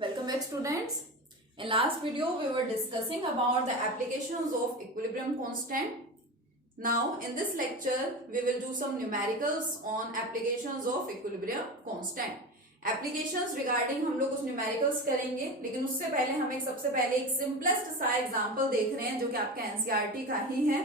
Welcome back, students. In last video we were discussing about the applications of equilibrium constant. Now in this lecture we will do some numericals on applications of equilibrium constant. Applications regarding हम लोग कुछ numericals करेंगे, लेकिन उससे पहले हम सबसे पहले एक सिंपलेस्ट सा एग्जाम्पल देख रहे हैं जो कि आपका एनसीईआरटी का ही है.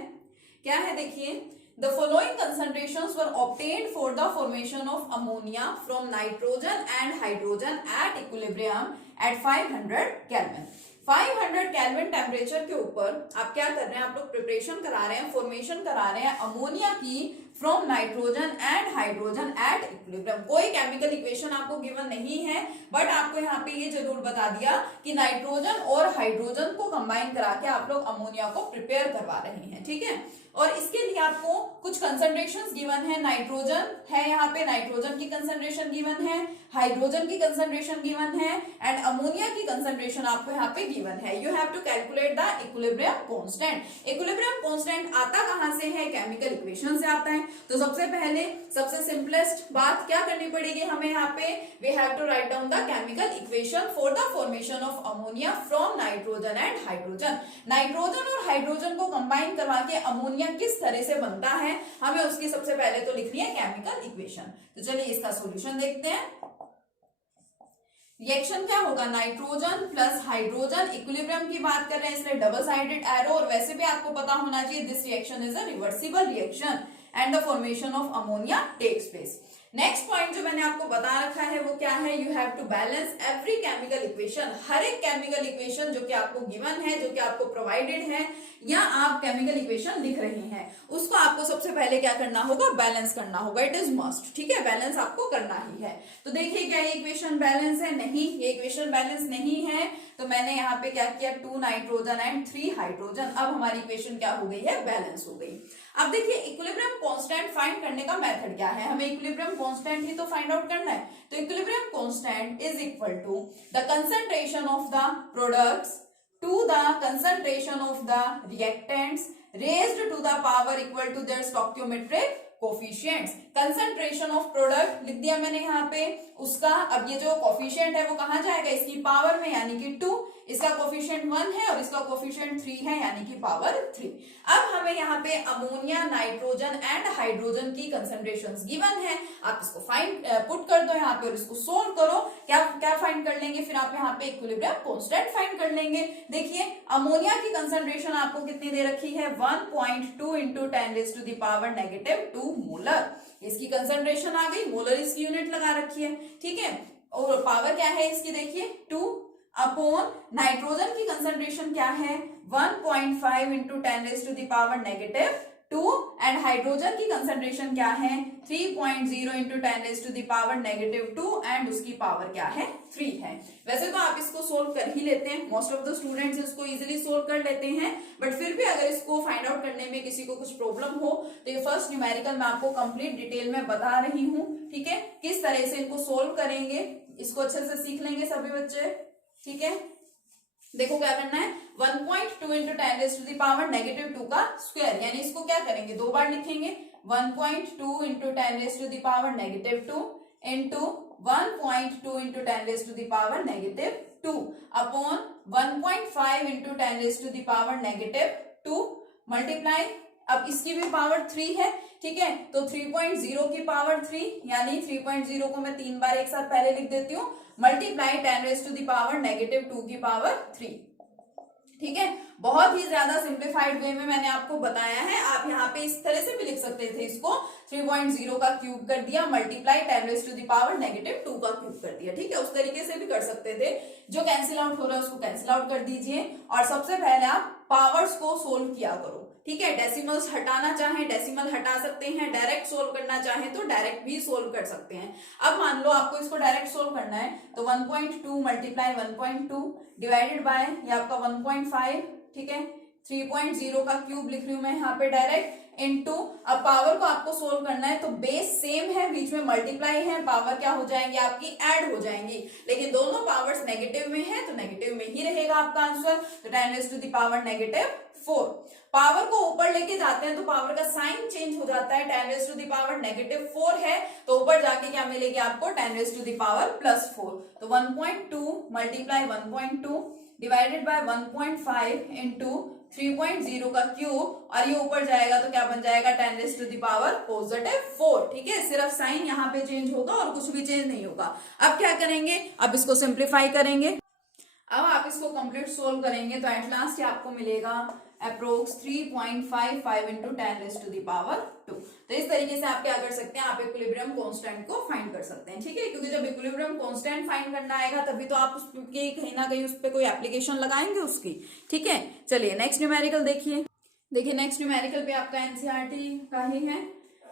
क्या है देखिए, the following concentrations were obtained for the formation of ammonia from nitrogen and hydrogen at equilibrium at 500 Kelvin. 500 kelvin temperature के ऊपर आप क्या कर रहे हैं, आप लोग प्रिपरेशन करा रहे हैं, फॉर्मेशन करा रहे हैं अमोनिया की from nitrogen and hydrogen at equilibrium. कोई केमिकल इक्वेशन आपको गिवन नहीं है, बट आपको यहाँ पे ये जरूर बता दिया कि नाइट्रोजन और हाइड्रोजन को कंबाइन करा के आप लोग अमोनिया को प्रिपेयर करवा रहे हैं. ठीक है, और इसके लिए आपको कुछ कंसंट्रेशंस गिवन है. नाइट्रोजन है, यहाँ पे नाइट्रोजन की कंसंट्रेशन गिवन है, हाइड्रोजन की कंसंट्रेशन गिवन है एंड अमोनिया की कंसंट्रेशन आपको यहाँ पे गिवन है. You have to calculate the equilibrium constant. Equilibrium constant आता कहां से है, केमिकल इक्वेशन से आता है. तो सबसे पहले सबसे सिंपलेस्ट बात क्या करनी पड़ेगी हमें यहाँ पे, we have to write down the chemical equation for the formation of ammonia from nitrogen and hydrogen. Nitrogen और हाइड्रोजन को कंबाइन करवा के अमोनिया किस तरह से बनता है, हमें उसकी सबसे पहले तो लिखनी है केमिकल इक्वेशन. तो चलिए इसका सॉल्यूशन देखते हैं. रिएक्शन क्या होगा, नाइट्रोजन प्लस हाइड्रोजन. इक्विलिब्रियम की बात कर रहे हैं इसलिए डबल साइडेड एरो, और वैसे भी आपको पता होना चाहिए this reaction is a reversible reaction and the formation of ammonia takes place. Next point जो मैंने आपको बता रखा है वो क्या है, you have to balance every chemical equation. हर एक केमिकल इक्वेशन जो कि आपको गिवन है, जो कि आपको प्रोवाइडेड है, या आप केमिकल इक्वेशन लिख रहे हैं, उसको आपको सबसे पहले क्या करना होगा, बैलेंस करना होगा. It is must. ठीक है, बैलेंस आपको करना ही है. तो देखिए क्या ये इक्वेशन बैलेंस है, नहीं, ये इक्वेशन बैलेंस नहीं है. तो मैंने यहाँ पे क्या किया, 2 नाइट्रोजन एंड 3 हाइड्रोजन. अब हमारी इक्वेशन क्या हो गई है, बैलेंस हो गई. अब देखिए इक्विलिब्रियम कांस्टेंट फाइंड करने का मेथड क्या है, हमें इक्विलिब्रियम कांस्टेंट ही तो फाइंड आउट करना है. तो equilibrium constant is equal to the concentration of the products to the concentration of the reactants raised to the power equal to their stoichiometric coefficients. concentration of product लिख दिया मैंने यहाँ पे उसका. अब ये जो कोफिशिएंट है वो कहाँ जाएगा, इसकी पावर में, यानी कि 2. इसका कोफिशिएंट 1 है और इसका कोफिशिएंट 3 है, यानी कि पावर 3. अब हमें यहाँ पे अमोनिया, नाइट्रोजन एंड हाइड्रोजन की कंसंट्रेशंस गिवन है. आप इसको फाइंड पुट कर दो यहाँ पे और इसको सोल्व करो. क्या क्या फाइंड कर लेंगे, फिर आप यहाँ पे इक्विलिब्रियम कांस्टेंट फाइंड कर लेंगे. देखिए अमोनिया की कंसंट्रेशन आपको कितनी दे रखी है, 1.2 इंटू 10⁻⁻2 मोलर. इसकी कंसंट्रेशन आ गई, मोलर इसकी यूनिट लगा रखी है. ठीक है, और पावर क्या है इसकी, देखिए 2 अपॉन नाइट्रोजन की कंसंट्रेशन क्या है, 1.5 इंटू 10⁻⁻2 एंड हाइड्रोजन की कंसंट्रेशन क्या है, 3.0 इंटू 10⁻⁻2 एंड उसकी पावर क्या है, 3 है. वैसे तो आप इसको सोल्व कर ही लेते हैं, मोस्ट ऑफ द स्टूडेंट्स इसको इजीली सोल्व कर लेते हैं, बट फिर भी अगर इसको फाइंड आउट करने में किसी को कुछ प्रॉब्लम हो तो ये फर्स्ट न्यूमेरिकल मैं आपको कंप्लीट डिटेल में बता रही हूँ. ठीक है, किस तरह से इनको सोल्व करेंगे, इसको अच्छे से सीख लेंगे सभी बच्चे. ठीक है, देखो क्या करना है, 1.2 इंटू 10⁻⁻2 का स्क्वायर, यानी इसको क्या करेंगे, 2 बार लिखेंगे. 1.2 into 10⁻⁻2 into 1.2 into 10⁻⁻2 upon 1.5 into 10⁻⁻2 multiply. अब इसकी भी पावर 3 है. ठीक है, तो 3.0 की पावर 3, यानी 3.0 को मैं 3 बार एक साथ पहले लिख देती हूँ, मल्टीप्लाई 10⁻⁻2 की पावर 3. ठीक है, बहुत ही ज्यादा सिंप्लीफाइड वे में मैंने आपको बताया है. आप यहाँ पे इस तरह से भी लिख सकते थे, इसको 3.0 का क्यूब कर दिया, मल्टीप्लाई 10⁻⁻2 का क्यूब कर दिया. ठीक है, उस तरीके से भी कर सकते थे. जो कैंसिल आउट हो रहा है उसको कैंसिल आउट कर दीजिए और सबसे पहले आप पावर्स को सोल्व किया करो. ठीक है, डेसिमल्स हटाना चाहें डिसिमल हटा सकते हैं, डायरेक्ट सोल्व करना चाहें तो डायरेक्ट भी सोल्व कर सकते हैं. अब मान लो आपको इसको डायरेक्ट सोल्व करना है तो 1.2 मल्टीप्लाई 1.2 डिवाइडेड बाय ये आपका 1.5. ठीक है, 3.0 का क्यूब लिख रही हूं मैं यहाँ पे डायरेक्ट, इनटू, अब पावर को आपको सोल्व करना है तो बेस सेम है, बीच में मल्टीप्लाई है, पावर क्या हो जाएंगी आपकी ऐड हो जाएंगी, लेकिन दोनों पावर्स नेगेटिव में है तो नेगेटिव में ही रहेगा आपका आंसर। तो 10⁻⁴। पावर को ऊपर लेके जाते हैं तो पावर का साइन चेंज हो जाता है, 10⁻⁴ है तो ऊपर जाके क्या मिलेगी आपको 10⁻+4। तो 1.2 मल्टीप्लाई 1.2 डिवाइडेड बाय 1.5 इंटू 3.0 का क्यूब, और ये ऊपर जाएगा तो क्या बन जाएगा 10⁻⁴। ठीक है, सिर्फ साइन यहाँ पे चेंज होगा और कुछ भी चेंज नहीं होगा। अब क्या करेंगे, अब इसको सिंप्लीफाई करेंगे। अब आप इसको कंप्लीट सोल्व करेंगे तो एट लास्ट आपको मिलेगा अप्रोक्स 3.55 इंटू 10⁻²। तो इस तरीके से आप क्या कर सकते हैं, आप इक्विलिब्रियम कांस्टेंट को फाइंड कर सकते हैं। ठीक है, क्योंकि जब इक्विलिब्रियम कांस्टेंट फाइंड करना आएगा तभी तो आप उसके कहीं ना कहीं उस पर कोई एप्लीकेशन लगाएंगे उसकी। ठीक है, चलिए नेक्स्ट न्यूमेरिकल देखिए। नेक्स्ट न्यूमेरिकल पे आपका एनसीईआरटी का ही है।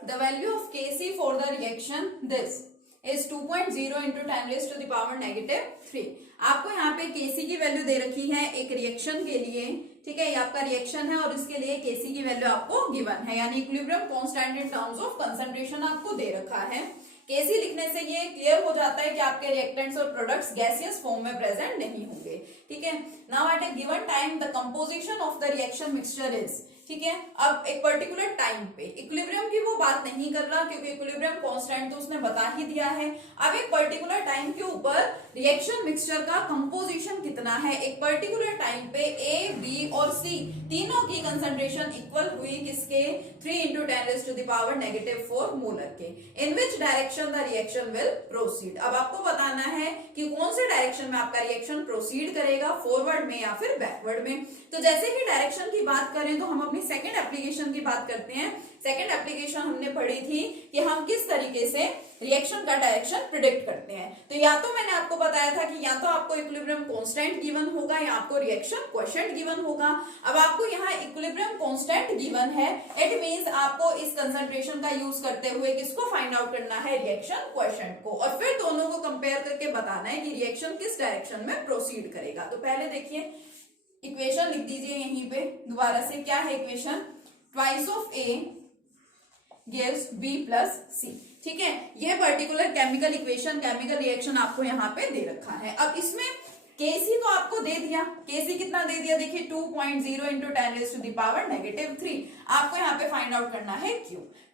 The value of KC for the reaction this is 2.0 into 10⁻³ आपको यहाँ पे केसी की वैल्यू दे रखी है एक रिएक्शन के लिए। ठीक है, ये आपका रिएक्शन है और इसके लिए केसी की वैल्यू आपको गिवन है, यानी equilibrium constant in terms of concentration आपको दे रखा है। केसी लिखने से ये क्लियर हो जाता है कि आपके रिएक्टेंट्स और प्रोडक्ट्स गैसियस फॉर्म में प्रेजेंट नहीं होंगे। ठीक है, now at A given time the composition of the reaction mixture is. ठीक है, अब एक पर्टिकुलर टाइम पे इक्विलिब्रियम की वो बात नहीं कर रहा क्योंकि इक्विलिब्रियम कांस्टेंट तो उसने बता ही दिया है। अब एक पर्टिकुलर टाइम के ऊपर रिएक्शन मिक्सचर का कंपोजिशन कितना है, एक पर्टिकुलर टाइम पे ए, बी और सी तीनों की कंसंट्रेशन इक्वल हुई किसके, 3 इंटू 10⁻⁻⁴ मोलर के। In which direction the reaction will proceed. अब आपको बताना है कि कौन से डायरेक्शन में आपका रिएक्शन प्रोसीड करेगा, फॉरवर्ड में या फिर बैकवर्ड में। तो जैसे ही डायरेक्शन की बात करें तो हम अपनी सेकेंड एप्लीकेशन की बात करते हैं। सेकेंड एप्लीकेशन हमने पढ़ी थी कि हम किस तरीके से रिएक्शन का डायरेक्शन प्रिडिक्ट करते हैं। तो या तो मैंने आपको बताया था कि या तो आपको इक्विलिब्रियम कांस्टेंट गिवन होगा या आपको रिएक्शन क्वोशिएंट गिवन होगा। अब आपको यहाँ इक्विलिब्रियम कांस्टेंट गिवन है, इट मींस आपको इस कंसंट्रेशन का यूज करते हुए किसको फाइंड आउट करना है, रिएक्शन क्वोशिएंट को, और फिर दोनों को कंपेयर करके बताना है कि रिएक्शन किस डायरेक्शन में प्रोसीड करेगा। तो पहले देखिए इक्वेशन लिख दीजिए यहीं पे दोबारा से। क्या है equation, twice of A gives B plus C. ठीक है, ये particular chemical equation, chemical reaction आपको यहाँ पे दे रखा है। अब इसमें केसी तो आपको दे दिया, केसी कितना दे दिया, देखिए 2.0 इंटू 10⁻⁻³ आपको यहाँ पे फाइंड आउट करना है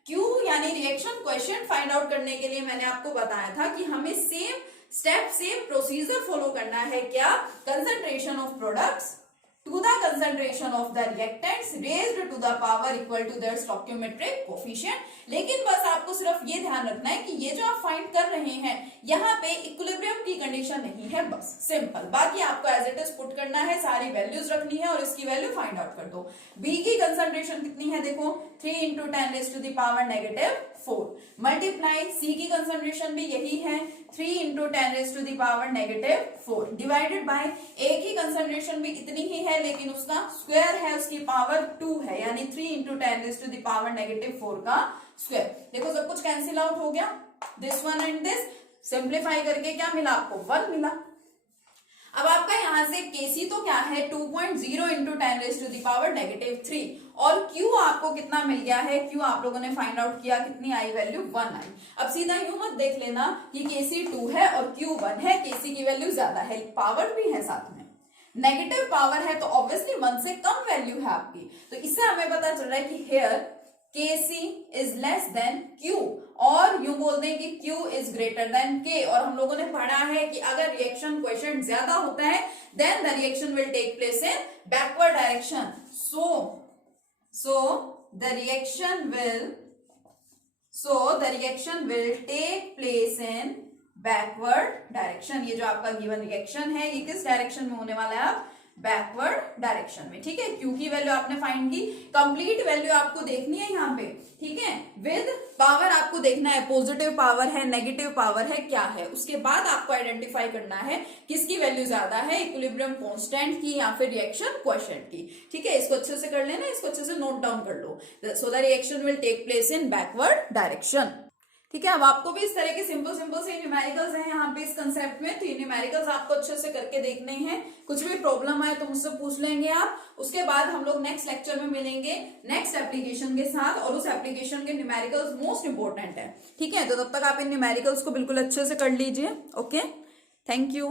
क्यू यानी रिएक्शन क्वोशिएंट फाइंड आउट करने के लिए मैंने आपको बताया था कि हमें same step, same procedure follow करना है। क्या, concentration of products to the concentration of the reactants raised to the power equal to their stoichiometric coefficient। लेकिन बस आपको सिर्फ ये ध्यान रखना है कि ये जो आप फाइंड कर रहे हैं यहाँ पे इक्विलिब्रियम की कंडीशन नहीं है, बस सिंपल। बाकी आपको एज इट इज पुट करना है, सारी वैल्यूज रखनी है और इसकी वैल्यू फाइंड आउट कर दो। बी की कंसंट्रेशन कितनी है, देखो 3 इंटू 10⁻⁻⁴ मल्टीप्लाई सी की कंसंट्रेशन भी यही है 3 इंटू 10⁻⁴ डिवाइडेड बाय ए की कंसंट्रेशन भी इतनी ही है लेकिन उसका स्क्वायर है, उसकी पावर 2 है, यानी 3 इंटू 10⁻⁴ का स्क्वायर। देखो सब कुछ कैंसिल आउट हो गया, this one and this, simplify करके क्या मिला आपको, 1 मिला। अब आपका यहां से केसी तो क्या है 2.0 इंटू 10⁻⁻³ और क्यू आपको कितना मिल गया है, क्यू आप लोगों ने फाइंड आउट किया, कितनी आई वैल्यू, 1 आई। अब सीधा यूं मत देख लेना कि केसी 2 है और क्यू 1 है, केसी की वैल्यू ज्यादा है, पावर भी है साथ में, नेगेटिव पावर है तो ऑब्वियसली 1 से कम वैल्यू है आपकी। तो इससे हमें पता चल रहा है कि here Kc is less than Q, और यूं बोल दें कि Q is greater than K। और हम लोगों ने पढ़ा है कि अगर रिएक्शन क्वोशिएंट ज्यादा होता है then the reaction will take place in backward direction. So the reaction will take place in backward direction। ये जो आपका गिवन रिएक्शन है ये किस डायरेक्शन में होने वाला है, आप बैकवर्ड डायरेक्शन में। ठीक है, क्यू की वैल्यू आपने फाइंड की, कंप्लीट वैल्यू आपको देखनी है यहाँ पे। ठीक है, विद पावर आपको देखना है, पॉजिटिव पावर है, नेगेटिव पावर है, क्या है, उसके बाद आपको आइडेंटिफाई करना है किसकी वैल्यू ज्यादा है, इक्विलिब्रियम कांस्टेंट की या फिर रिएक्शन क्वोशिएंट की। ठीक है, इसको अच्छे से कर लेना, इसको अच्छे से नोट डाउन कर लो। So the reaction will take place in backward direction. ठीक है। अब आपको भी इस तरह के सिंपल सिंपल से न्यूमेरिकल्स हैं यहाँ पे इस कंसेप्ट में, तो ये न्यूमेरिकल्स आपको अच्छे से करके देखने हैं। कुछ भी प्रॉब्लम आए तो मुझसे पूछ लेंगे आप। उसके बाद हम लोग नेक्स्ट लेक्चर में मिलेंगे नेक्स्ट एप्लीकेशन के साथ, और उस एप्लीकेशन के न्यूमेरिकल्स मोस्ट इंपॉर्टेंट है। ठीक है, तो तब तक आप इन न्यूमेरिकल्स को बिल्कुल अच्छे से कर लीजिए। Okay, thank you.